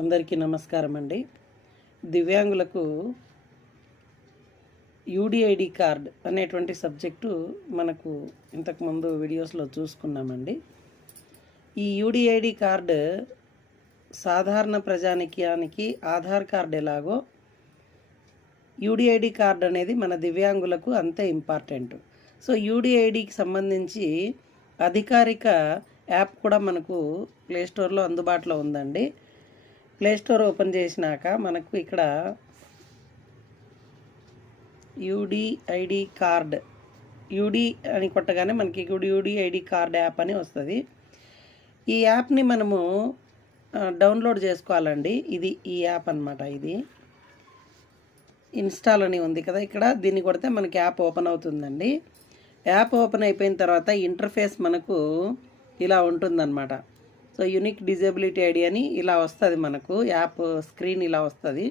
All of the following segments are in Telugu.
అందరికీ నమస్కారం అండి. దివ్యాంగులకు యూడిఐడి కార్డ్ అనేటువంటి సబ్జెక్టు మనకు ఇంతకుముందు వీడియోస్లో చూసుకున్నామండి. ఈ యూడిఐడి కార్డు సాధారణ ప్రజానికానికి ఆధార్ కార్డు ఎలాగో యూడిఐడి కార్డు అనేది మన దివ్యాంగులకు అంతే ఇంపార్టెంట్. సో యూడిఐడికి సంబంధించి అధికారిక యాప్ కూడా మనకు ప్లేస్టోర్లో అందుబాటులో ఉందండి. ప్లేస్టోర్ ఓపెన్ చేసినాక మనకు ఇక్కడ యూడిఐడి కార్డ్ యూడి అని కొట్టగానే మనకి యూడిఐడి కార్డ్ యాప్ అని వస్తుంది. ఈ యాప్ని మనము డౌన్లోడ్ చేసుకోవాలండి. ఇది ఈ యాప్ అన్నమాట. ఇది ఇన్స్టాల్ అని ఉంది కదా, ఇక్కడ దీన్ని కొడితే మనకి యాప్ ఓపెన్ అవుతుందండి. యాప్ ఓపెన్ అయిపోయిన తర్వాత ఇంటర్ఫేస్ మనకు ఇలా ఉంటుందన్నమాట. సో యూనిక్ డిజేబిలిటీ ఐడి అని ఇలా వస్తుంది మనకు, యాప్ స్క్రీన్ ఇలా వస్తుంది.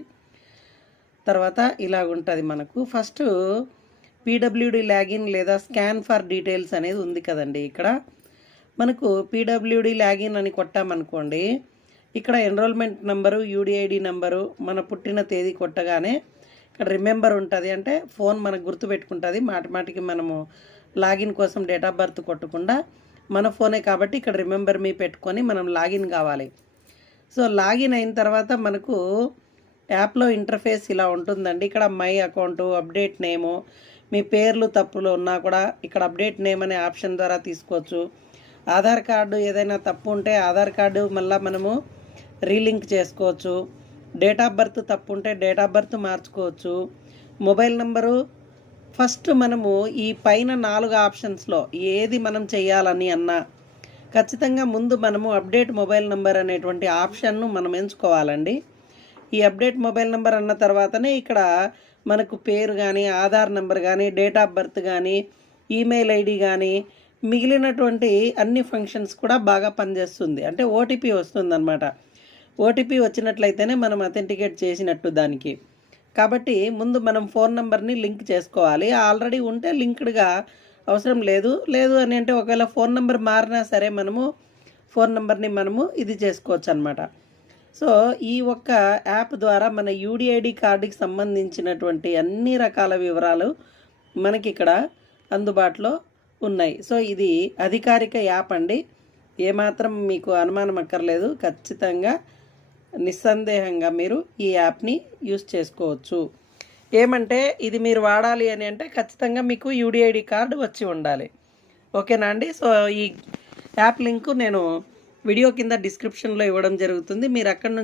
తర్వాత ఇలా ఉంటుంది మనకు. ఫస్ట్ పీడబ్ల్యూడి లాగిన్ లేదా స్కాన్ ఫర్ డీటెయిల్స్ అనేది ఉంది కదండి. ఇక్కడ మనకు పీడబ్ల్యూడి లాగిన్ అని కొట్టామనుకోండి, ఇక్కడ ఎన్రోల్మెంట్ నెంబరు, యూడిఐడి నెంబరు, మన పుట్టిన తేదీ కొట్టగానే ఇక్కడ రిమెంబర్ ఉంటుంది. అంటే ఫోన్ మనకు గుర్తుపెట్టుకుంటుంది. మాటిమాటికి మనము లాగిన్ కోసం డేట్ ఆఫ్ బర్త్ కొట్టకుండా మన ఫోనే కాబట్టి ఇక్కడ రిమెంబర్ మీ పెట్టుకొని మనం లాగిన్ కావాలి. సో లాగిన్ అయిన తర్వాత మనకు యాప్లో ఇంటర్ఫేస్ ఇలా ఉంటుందండి. ఇక్కడ మై అకౌంటు, అప్డేట్ నేము, మీ పేర్లు తప్పులు ఉన్నా కూడా ఇక్కడ అప్డేట్ నేమ్ అనే ఆప్షన్ ద్వారా తీసుకోవచ్చు. ఆధార్ కార్డు ఏదైనా తప్పు ఉంటే ఆధార్ కార్డు మళ్ళీ మనము రీలింక్ చేసుకోవచ్చు. డేట్ ఆఫ్ బర్త్ తప్పు ఉంటే డేట్ ఆఫ్ బర్త్ మార్చుకోవచ్చు. మొబైల్ నెంబరు ఫస్ట్ మనము ఈ పైన 4 ఆప్షన్స్లో ఏది మనం చేయాలని అన్నా ఖచ్చితంగా ముందు మనము అప్డేట్ మొబైల్ నెంబర్ అనేటువంటి ఆప్షన్ను మనం ఎంచుకోవాలండి. ఈ అప్డేట్ మొబైల్ నెంబర్ అన్న తర్వాతనే ఇక్కడ మనకు పేరు కానీ, ఆధార్ నెంబర్ కానీ, డేట్ ఆఫ్ బర్త్ కానీ, ఈమెయిల్ ఐడి కానీ, మిగిలినటువంటి అన్ని ఫంక్షన్స్ కూడా బాగా పనిచేస్తుంది. అంటే ఓటీపీ వస్తుందన్నమాట. ఓటీపీ వచ్చినట్లయితేనే మనం అథెంటికేట్ చేసినట్టు దానికి. కాబట్టి ముందు మనం ఫోన్ నెంబర్ని లింక్ చేసుకోవాలి. ఆల్రెడీ ఉంటే లింక్డ్గా అవసరం లేదు అని అంటే ఒకవేళ ఫోన్ నెంబర్ మారినా సరే మనము ఫోన్ నెంబర్ని మనము ఇది చేసుకోవచ్చు అనమాట. సో ఈ ఒక్క యాప్ ద్వారా మన యూడిఐడి కార్డుకి సంబంధించినటువంటి అన్ని రకాల వివరాలు మనకి ఇక్కడ అందుబాటులో ఉన్నాయి. సో ఇది అధికారిక యాప్ అండి. ఏమాత్రం మీకు అనుమానం అక్కర్లేదు. ఖచ్చితంగా నిస్సందేహంగా మీరు ఈ యాప్ని యూస్ చేసుకోవచ్చు. ఏమంటే ఇది మీరు వాడాలి అని అంటే ఖచ్చితంగా మీకు యూడిఐడి కార్డు వచ్చి ఉండాలి. ఓకేనా అండి? సో ఈ యాప్ లింకు నేను వీడియో కింద డిస్క్రిప్షన్లో ఇవ్వడం జరుగుతుంది. మీరు అక్కడ నుంచి